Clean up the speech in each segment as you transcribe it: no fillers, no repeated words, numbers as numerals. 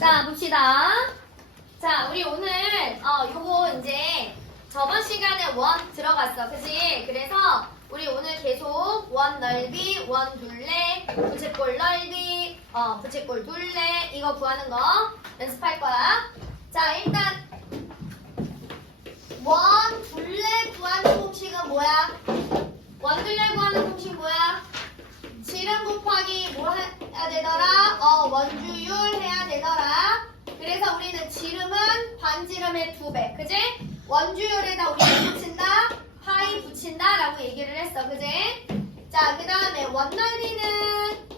자, 봅시다. 자, 우리 오늘 요거 이제 저번 시간에 원 들어갔어. 그치? 그래서 우리 오늘 계속 원 넓이, 원 둘레, 부채꼴 넓이, 부채꼴 둘레 이거 구하는 거 연습할 거야. 자, 일단 원 둘레 구하는 공식은 뭐야? 원 둘레 구하는 공식 뭐야? 지름 곱하기 뭐 해야 되더라? 원주율 해야 되더라. 그래서 우리는 지름은 반지름의 2배. 그지? 원주율에다 우리 뭐 붙인다? 파이 붙인다 라고 얘기를 했어. 그지? 자, 그 다음에 원넓이는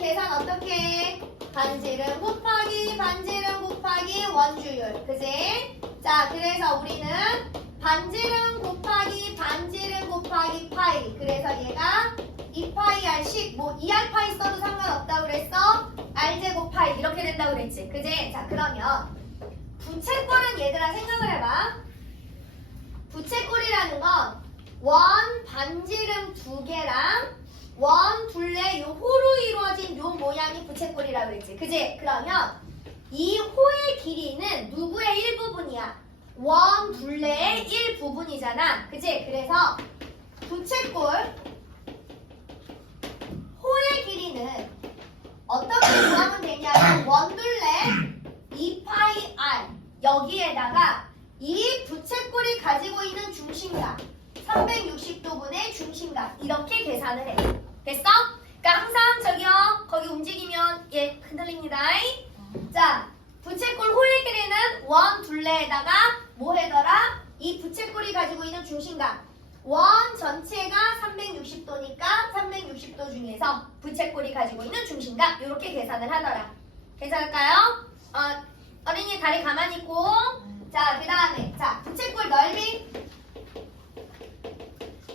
계산 어떻게 해? 반지름 곱하기 원주율. 그지? 자, 그래서 우리는 반지름 곱하기 파이. 그래서 얘가 2파이 r씩 뭐 2r파이 써도 상관없다고 그랬어? r제곱 파이 이렇게 된다고 그랬지. 그지? 자, 그러면 부채꼴은 얘들아 생각을 해봐. 부채꼴이라는 건 원 반지름 2개랑 원 둘레 요 호로 이루어진 요 모양이 부채꼴이라고 그랬지. 그지? 그러면 이 호의 길이는 누구의 일부분이야? 원 둘레의 일부분이잖아. 그지? 그래서 부채꼴 호의 길이는 어떻게 구하면 되냐면 원둘레 2파이 r 여기에다가 이 부채꼴이 가지고 있는 중심각 360도분의 중심각 이렇게 계산을 해. 됐어? 그러니까 항상 저기요 거기 움직이면 얘 흔들립니다. 자, 부채꼴 호의 길이는 원 둘레에다가 뭐 해더라? 이 부채꼴이 가지고 있는 중심각 원 전체가 360도니까 360도 중에서 부채꼴이 가지고 있는 중심각 이렇게 계산을 하더라. 괜찮을까요? 어린이 다리 가만히 있고 자, 그 다음에 자 부채꼴 넓이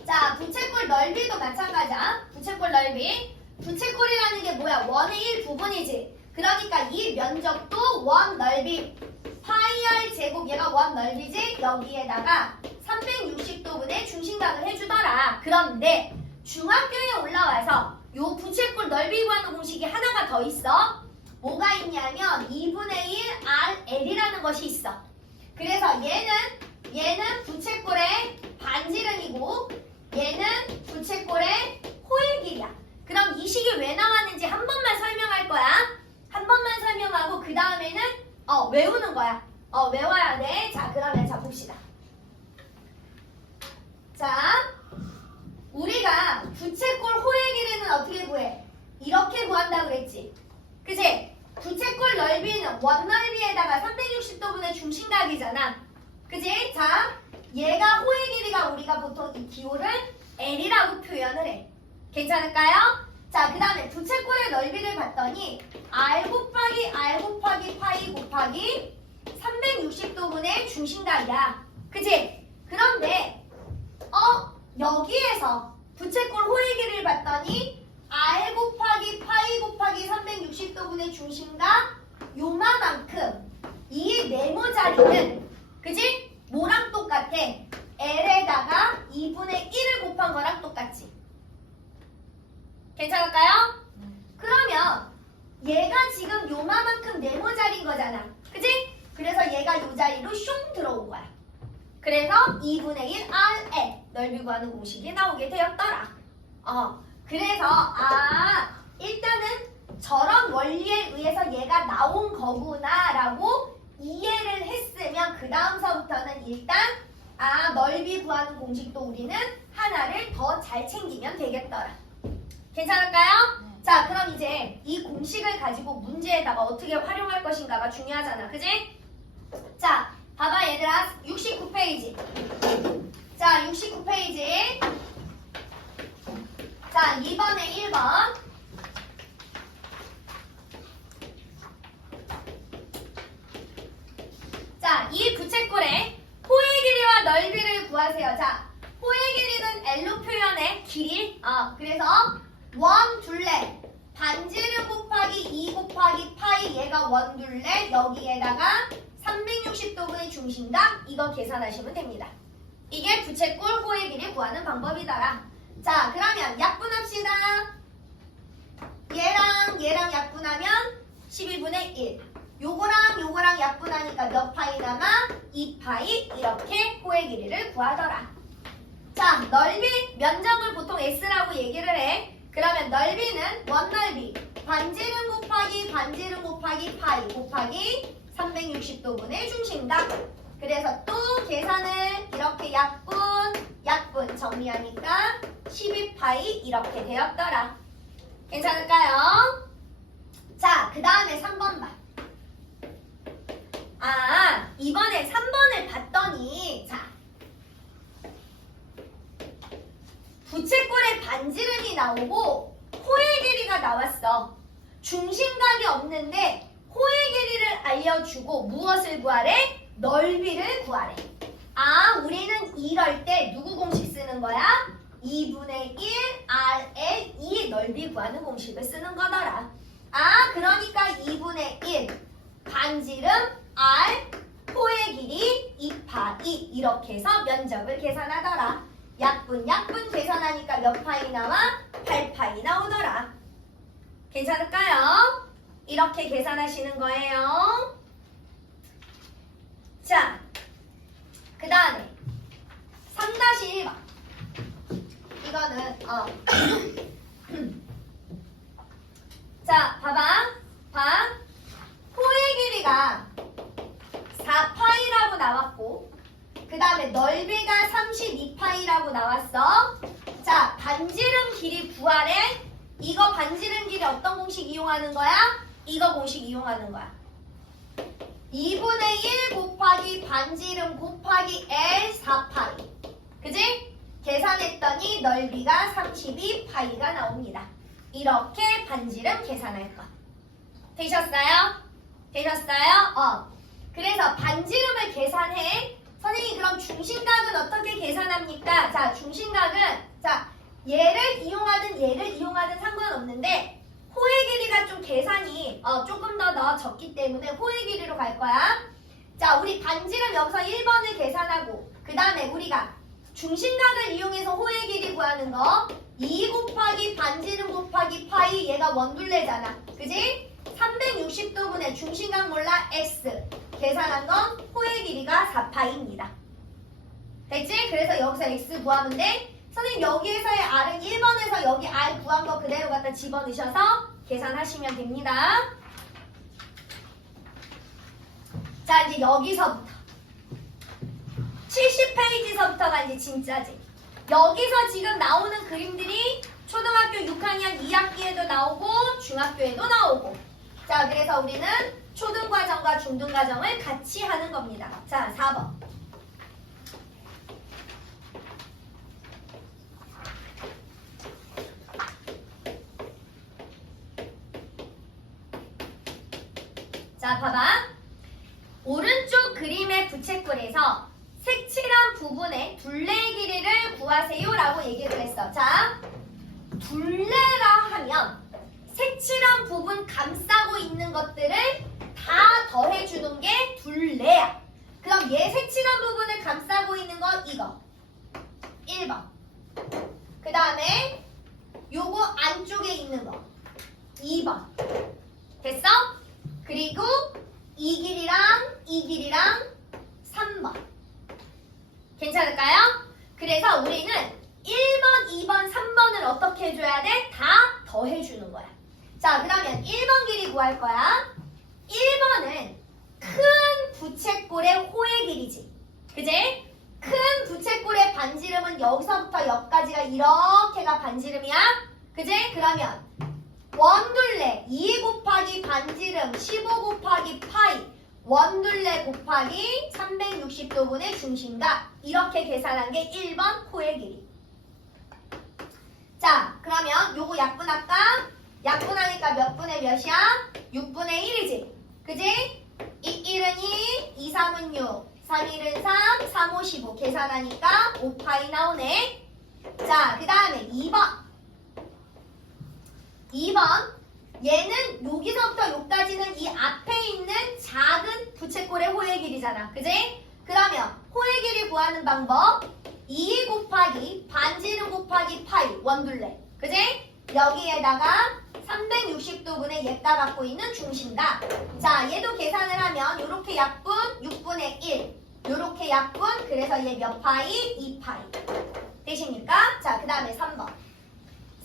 자 부채꼴 넓이도 마찬가지야. 부채꼴 넓이 부채꼴이라는 게 뭐야? 원의 일부분이지. 그러니까 이 면적도 원 넓이 파이 r 제곱 얘가 원 넓이지. 여기에다가 360도분의 중심각을 해주더라. 그런데 중학교에 올라와서 요 부채꼴 넓이 구하는 공식이 하나가 더 있어. 뭐가 있냐면 2분의 1 RL이라는 것이 있어. 그래서 얘는 부채꼴의 반지름이고 얘는 부채꼴의 호의 길이야. 그럼 이 식이 왜 나왔는지 한 번만 설명할 거야. 한 번만 설명하고 그 다음에는 외우는 거야. 외워야 돼. 자, 그러면 자 봅시다. 자, 우리가 부채꼴 호의 길이는 어떻게 구해? 이렇게 구한다고 그랬지. 그치? 부채꼴 넓이는 원 넓이에다가 360도분의 중심각이잖아. 그치? 자, 얘가 호의 길이가 우리가 보통 이 기호를 L이라고 표현을 해. 괜찮을까요? 자, 그 다음에 부채꼴의 넓이를 봤더니 R 곱하기 파이 곱하기 360도분의 중심각이야. 그치? 그런데 여기에서 부채꼴 호의 길이를 봤더니 R 곱하기 파이 곱하기 360도분의 중심각 요만큼 이 네모 자리는 그지? 뭐랑 똑같아? L에다가 2분의 1을 곱한 거랑 똑같지. 괜찮을까요? 그러면 얘가 지금 요만큼 네모 자리인 거잖아. 그지? 그래서 얘가 요 자리로 슝 들어온 거야. 그래서 2분의 1 RL 넓이 구하는 공식이 나오게 되었더라. 그래서 일단은 저런 원리에 의해서 얘가 나온 거구나 라고 이해를 했으면 그 다음서부터는 일단 넓이 구하는 공식도 우리는 하나를 더 잘 챙기면 되겠더라. 괜찮을까요? 자, 그럼 이제 이 공식을 가지고 문제에다가 어떻게 활용할 것인가가 중요하잖아. 그지? 자, 봐봐 얘들아. 69페이지. 자, 69페이지. 자, 2번에 1번. 자, 이 부채꼴의 호의 길이와 넓이를 구하세요. 자, 호의 길이는 L로 표현해. 길이. 그래서 원 둘레 반지름 곱하기 2 곱하기 파이 얘가 원 둘레 여기에다가 360도분의 중심각 이거 계산하시면 됩니다. 이게 부채꼴 호의 길이 구하는 방법이더라. 자, 그러면 약분합시다. 얘랑 약분하면 12분의 1. 요거랑 요거랑 약분하니까 몇 파이 남아? 2파이. 이렇게 호의 길이를 구하더라. 자, 넓이, 면적을 보통 S라고 얘기를 해. 그러면 넓이는 원넓이 반지름 곱하기 반지름 곱하기 파이 곱하기 360도분의 중심각. 그래서 또 계산을 이렇게 약분 정리하니까 12파이 이렇게 되었더라. 괜찮을까요? 자, 그 다음에 3번 봐. 아, 이번에 3번을 봤더니 자, 부채꼴에 반지름이 나오고 호의 길이가 나왔어. 중심각이 없는데 호의 길이를 알려주고 무엇을 구하래? 넓이를 구하래. 아, 우리는 이럴 때 누구 공식 쓰는 거야? 2분의 1 R의 2 넓이 구하는 공식을 쓰는 거더라. 아, 그러니까 2분의 1 반지름 R 호의 길이 2파이 이렇게 해서 면적을 계산하더라. 약분 계산하니까 몇 파이 나와? 8파이 나오더라. 괜찮을까요? 이렇게 계산하시는 거예요. 자, 그 다음에 3-1번. 이거는 자, 봐. 호의 길이가 4파이라고 나왔고 그 다음에 넓이가 32파이라고 나왔어. 자, 반지름 길이 구하래. 이거 반지름 길이 어떤 공식 이용하는 거야? 이거 공식 이용하는 거야. 2분의 1 곱하기 반지름 곱하기 L 4파이. 그지? 계산했더니 넓이가 32파이가 나옵니다. 이렇게 반지름 계산할 거. 되셨어요? 그래서 반지름을 계산해. 선생님, 그럼 중심각은 어떻게 계산합니까? 자, 중심각은 자, 얘를 이용하든 상관없는데 호의 길이가 좀 계산이 조금 더 적기 때문에 호의 길이로 갈 거야. 자, 우리 반지름 여기서 1번을 계산하고 그 다음에 우리가 중심각을 이용해서 호의 길이 구하는 거 2 곱하기 반지름 곱하기 파이 얘가 원둘레잖아. 그지? 360도분의 중심각 몰라 x 계산한 건 호의 길이가 4파이입니다. 됐지? 그래서 여기서 x 구하면 돼. 선생님, 여기에서의 r은 1번에서 여기 r 구한 거 그대로 갖다 집어넣으셔서 계산하시면 됩니다. 자, 이제 여기서부터 70페이지서부터가 이제 진짜지. 여기서 지금 나오는 그림들이 초등학교 6학년 2학기에도 나오고 중학교에도 나오고. 자, 그래서 우리는 초등과정과 중등과정을 같이 하는 겁니다. 자, 4번. 자, 봐봐. 오른쪽 그림의 부채꼴에서 색칠한 부분의 둘레의 길이를 구하세요 라고 얘기를 했어. 자, 둘레라 하면 색칠한 부분 감싸고 있는 것들을 다 더해주는 게 둘레야. 그럼 얘 색칠한 부분을 감싸고 있는 건 이거 1번. 그 다음에 요거 안쪽에 있는 거 2번. 됐어? 그리고 이 길이랑 3번. 괜찮을까요? 그래서 우리는 1번, 2번, 3번을 어떻게 해줘야 돼? 다 더해주는 거야. 자, 그러면 1번 길이 구할 거야. 1번은 큰 부채꼴의 호의 길이지. 그지? 큰 부채꼴의 반지름은 여기서부터 여기까지가 이렇게가 반지름이야. 그지? 그러면 원둘레 2 곱하기 반지름 15 곱하기 파이 원둘레 곱하기 360도분의 중심각 이렇게 계산한 게 1번 호의 길이. 자, 그러면 요거 약분할까? 약분하니까 몇 분의 몇이야? 6분의 1이지. 그지? 1은 2, 2, 3은 6, 3, 1은 3, 3, 5, 15 계산하니까 5파이 나오네. 자, 그 다음에 2번. 얘는 여기서부터 여기까지는 이 앞에 있는 작은 부채꼴의 호의 길이잖아. 그지? 그러면 호의 길이 구하는 방법 2 곱하기 반지름 곱하기 파이 원둘레. 그지? 여기에다가 360도분의 얘가 갖고 있는 중심다. 자, 얘도 계산을 하면 요렇게 약분 6분의 1, 요렇게 약분, 그래서 얘 몇 파이? 2파이. 되십니까? 자, 그 다음에 3번.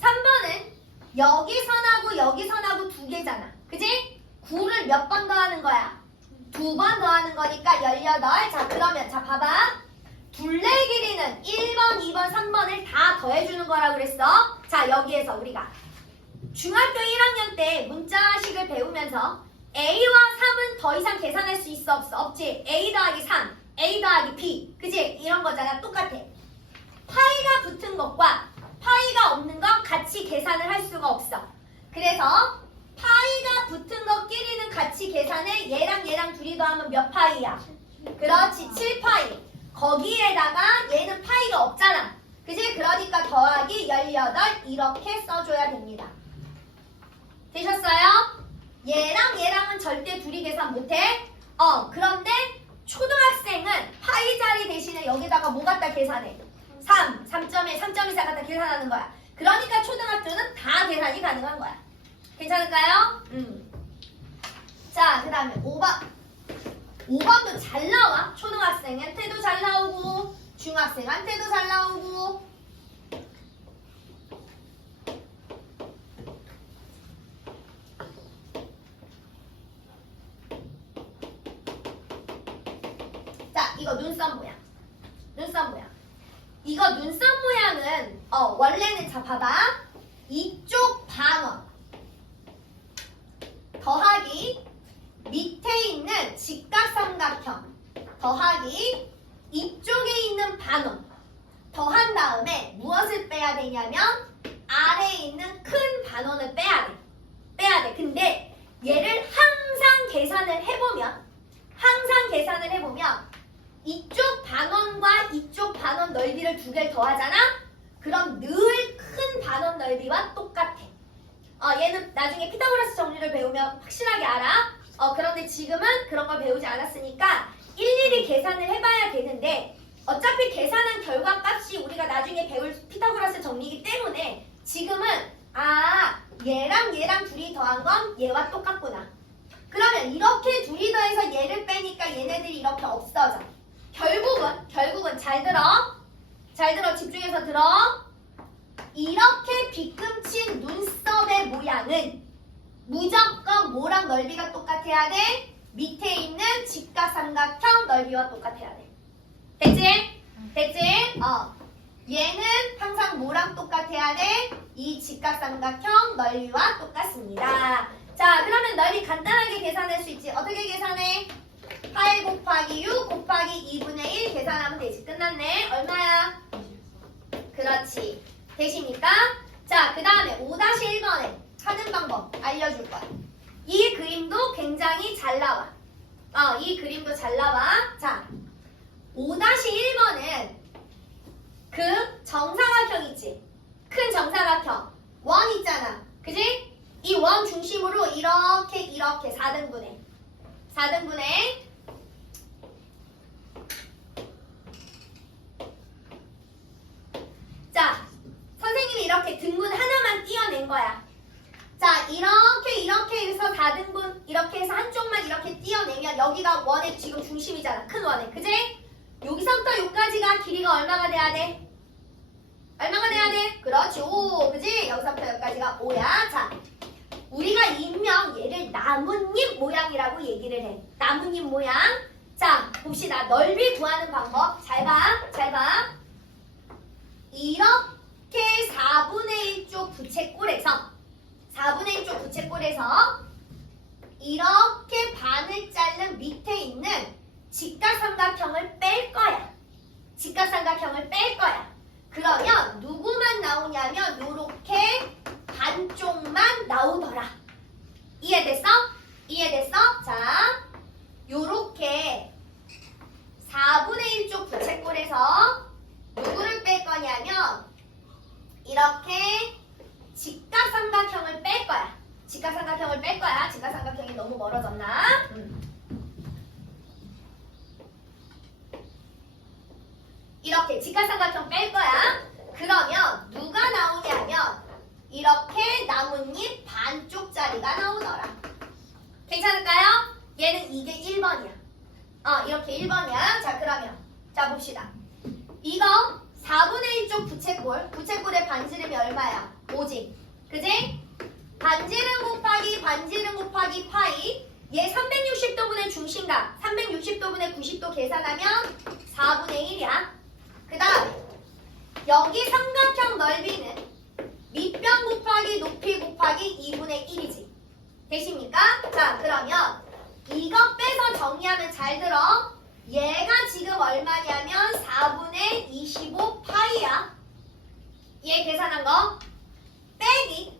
3번은 여기 선하고 여기 선하고 두 개잖아. 그지? 9를 몇 번 더하는 거야? 2번 더하는 거니까 18. 자, 그러면 자 봐봐. 둘레 길이는 1번, 2번, 3번을 다 더해주는 거라고 그랬어. 자, 여기에서 우리가 중학교 1학년 때 문자식을 배우면서 A와 3은 더 이상 계산할 수 있어 없어? 없지. A 더하기 3, A 더하기 B, 그치? 이런 거잖아. 똑같아. 파이가 붙은 것과 파이가 없는 건 같이 계산을 할 수가 없어. 그래서 파이가 붙은 것끼리는 같이 계산해. 얘랑 얘랑 둘이 더하면 몇 파이야? 그렇지, 7파이. 거기에다가 얘는 파이가 없잖아. 그치? 그러니까 더하기 18 이렇게 써줘야 됩니다. 되셨어요? 얘랑 얘랑은 절대 둘이 계산 못해. 그런데 초등학생은 파이 자리 대신에 여기다가 뭐 갖다 계산해? 3, 3.1, 3.24 갖다 계산하는 거야. 그러니까 초등학교는 다 계산이 가능한 거야. 괜찮을까요? 자, 그 다음에 5번. 5번도 잘 나와. 초등학생한테도 잘 나오고 중학생한테도 잘 나오고. 자, 이거 눈썹 모양. 눈썹 모양. 이거 눈썹 모양은 원래는 자 봐봐. 이쪽 반원 더하기 밑에 있는 직각삼각형 더하기 이쪽에 있는 반원 더한 다음에 무엇을 빼야 되냐면 아래에 있는 큰 반원을 빼야 돼. 빼야 돼. 근데 얘를 항상 계산을 해보면 이쪽 반원과 이쪽 반원 넓이를 두 개를 더하잖아? 그럼 늘 큰 반원 넓이와 똑같아. 얘는 나중에 피타고라스 정리를 배우면 확실하게 알아. 그런데 지금은 그런 걸 배우지 않았으니까 일일이 계산을 해봐야 되는데 어차피 계산한 결과값이 우리가 나중에 배울 피타고라스 정리이기 때문에 지금은 얘랑 얘랑 둘이 더한 건 얘와 똑같구나. 그러면 이렇게 둘이 더해서 얘를 빼니까 얘네들이 이렇게 없어져. 결국은 잘 들어 집중해서 들어. 이렇게 빗금친 눈썹의 모양은 무조건 뭐랑 넓이가 똑같아야 돼? 밑에 있는 직각삼각형 넓이와 똑같아야 돼. 됐지? 얘는 항상 뭐랑 똑같아야 돼? 이 직각삼각형 넓이와 똑같습니다. 자, 그러면 넓이 간단하게 계산할 수 있지. 어떻게 계산해? 8 곱하기 6 곱하기 2분의 1 계산하면 되지. 끝났네. 얼마야? 그렇지. 되십니까? 자, 그 다음에 5-1번에 하는 방법 알려줄 거야. 이 그림도 굉장히 잘 나와. 이 그림도 잘 나와. 자, 5-1번은 그 정사각형 있지? 큰 정사각형. 원 있잖아. 그지? 이 원 중심으로 이렇게 4등분해. 4등분해. 자, 선생님이 이렇게 등분 하나만 띄어낸 거야. 자, 이렇게 해서 4등분 이렇게 해서 한쪽만 이렇게 띄어내면 여기가 원의 지금 중심이잖아. 큰 원의. 그지? 여기서부터 여기까지가 길이가 얼마가 돼야 돼? 얼마가 돼야 돼? 그렇지. 5. 그지? 여기서부터 여기까지가 5야. 자, 우리가 일명 얘를 나뭇잎 모양이라고 얘기를 해. 나뭇잎 모양. 자, 봅시다. 넓이 구하는 방법. 잘 봐. 이렇게 4분의 1쪽 부채꼴에서 이렇게 반을 자른 밑에 있는 직각삼각형을 뺄 거야. 그러면 누구만 나오냐면 요렇게 반쪽만 나오더라. 이해됐어? 자, 요렇게 4분의 1쪽 부채꼴에서 누구를 뺄 거냐면 이렇게 직각삼각형을 뺄 거야. 직각삼각형이 너무 멀어졌나? 이렇게 직각삼각형 뺄 거야. 그러면 누가 나오냐면 이렇게 나뭇잎 반쪽짜리가 나오더라. 괜찮을까요? 얘는 이게 1번이야. 이렇게 1번이야. 자, 그러면 자 봅시다. 이거 4분의 1쪽 부채꼴. 부채꼴의 반지름이 얼마야? 5지. 그지? 반지름 곱하기 반지름 곱하기 파이. 얘 360도분의 중심각. 360도분의 90도 계산하면 4분의 1이야. 그 다음에 여기 삼각형 넓이는 밑변 곱하기 높이 곱하기 2분의 1이지. 되십니까? 자, 그러면 이거 빼서 정리하면 잘 들어. 얘가 지금 얼마냐면 4분의 25 파이야. 얘 계산한 거 빼기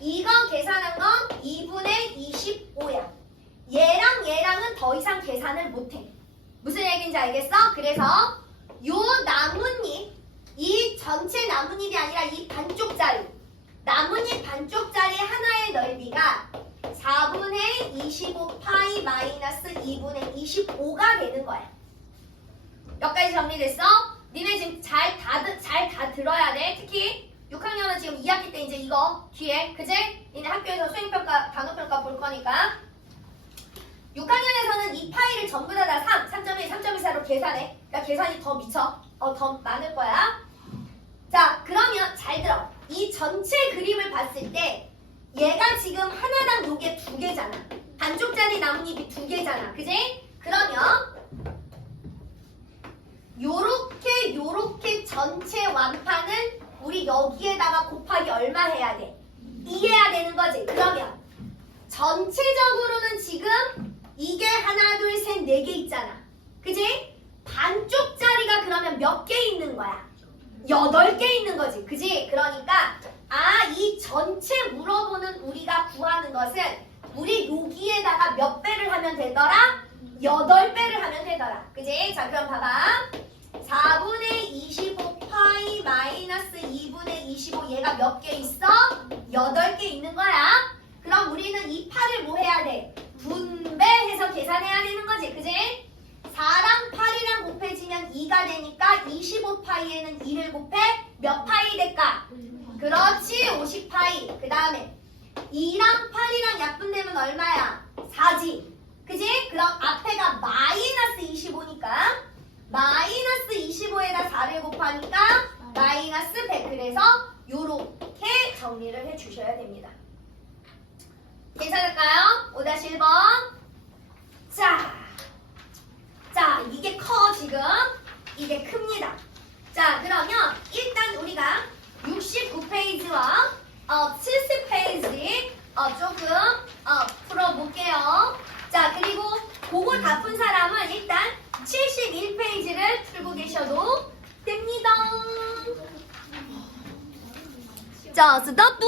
이거 계산한 건 2분의 25야. 얘랑 얘랑은 더 이상 계산을 못해. 무슨 얘기인지 알겠어? 그래서 요 나뭇잎, 이 전체 나뭇잎이 아니라 이 반쪽짜리, 나뭇잎 반쪽짜리 하나의 넓이가 4분의 25 파이 마이너스 2분의 25가 되는 거야. 여기까지 정리됐어? 니네 지금 잘 다 들어야 돼. 특히 6학년은 지금 2학기 때 이제 이거 뒤에, 그제? 니네 학교에서 수행평가, 단어평가 볼 거니까. 6학년에서는 이 파이를 전부 다 3.1, 3.14로 계산해. 그러니까 계산이 더 미쳐. 더 많을 거야. 자, 그러면 잘 들어. 이 전체 그림을 봤을 때 얘가 지금 하나당 요게 2개잖아. 반쪽짜리 나뭇잎이 2개잖아. 그지? 그러면 요렇게 전체 완판은 우리 여기에다가 곱하기 얼마 해야 돼? 2 해야 되는 거지. 그러면 전체적으로는 지금 이게 하나, 둘, 셋, 4개 있잖아. 그지? 반쪽짜리가 그러면 몇 개 있는 거야? 8개 있는 거지. 그지? 그러니까 이 전체 물어보는 우리가 구하는 것은 우리 여기에다가 몇 배를 하면 되더라? 8배를 하면 되더라. 그지? 자, 그럼 봐봐. 4분의 25 파이 마이너스 2분의 25 얘가 몇 개 있어? 8개 있는 거야. 그럼 우리는 이 파를 뭐 해야 돼? 분배해서 계산해야 되는 거지. 그지? 4랑 8이랑 곱해지면 2가 되니까 25파이에는 2를 곱해 몇 파이 될까? 그렇지, 50파이. 그 다음에 2랑 8이랑 약분되면 얼마야? 4지. 그지? 그럼 앞에가 마이너스 25니까 마이너스 25에다 4를 곱하니까 마이너스 100. 그래서 요렇게 정리를 해주셔야 됩니다. 괜찮을까요? 5-1번. 자, 이게 커 지금. 이게 큽니다. 자, 그러면 일단 우리가 69페이지와 70페이지 조금 풀어볼게요. 자, 그리고 그거 다 푼 사람은 일단 71페이지를 풀고 계셔도 됩니다. 자, 스타트!